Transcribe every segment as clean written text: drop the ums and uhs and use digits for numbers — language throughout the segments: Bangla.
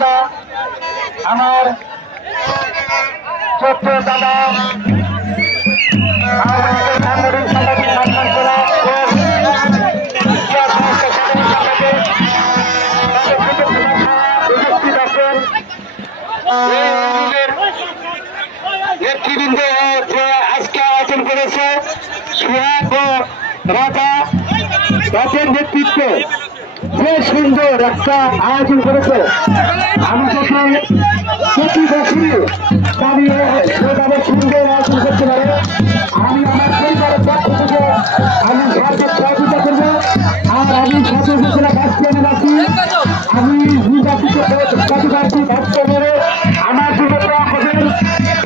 নেতা আমার ছোট্ট দাদা সাংগঠনিক সম্পাদক মাধ্যম জেলা নেতৃবৃন্দ যে আজকে আয়োজন করেছে সোহাগ ও রাতের নেতৃত্বে যে সুন্দর একটা আয়োজন করেছে। আমি যখন প্রতি বছরই দাঁড়িয়ে সেভাবে সুন্দর আয়োজন করতে পারে আমি আমার পরিবারের পক্ষ থেকে আমি সরকার সহযোগিতা করবো। আর আমি সচেতনা বাস্তবায়ন আছি, আমি নির্বাচিত প্রতিবাদী বাধ্য করে আমার যুবকরা হবেন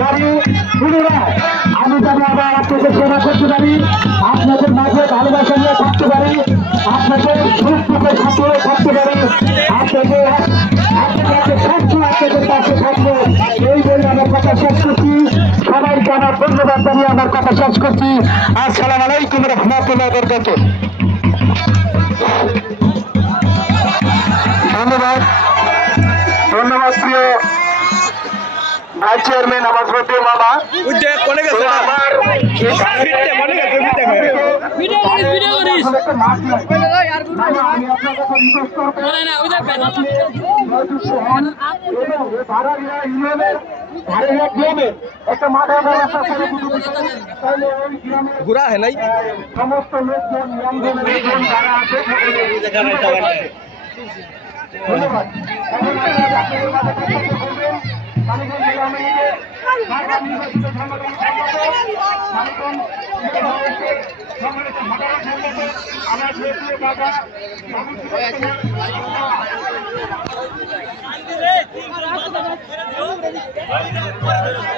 গাড়ি পুনরায় আমি যেন আবার আপনাদের সেবা করতে পারি, আপনাদের মাঝে ভালোবাসা নিয়ে থাকতে পারি, আপনাদের সুখ দুঃখে সাথে থাকতে পারি, আপনাদের আপনাদের পাশে থাকবো। এই বলে আমার কথা শেষ করছি। সবাইকে আমার ধন্যবাদ জানিয়ে আমার কথা শেষ করছি। আসসালামু আলাইকুম রহমতুল্লাহ বরকাতুহ। ধন্যবাদ ধন্যবাদ প্রিয় ভাইস চেয়ারম্যান আমার শ্রদ্ধেয় মামা। একটা মাঠের ব্যবস্থা করে ঘুরা হয় নাই সমস্ত লোকজন যারা আছে ধন্যবাদ। আমার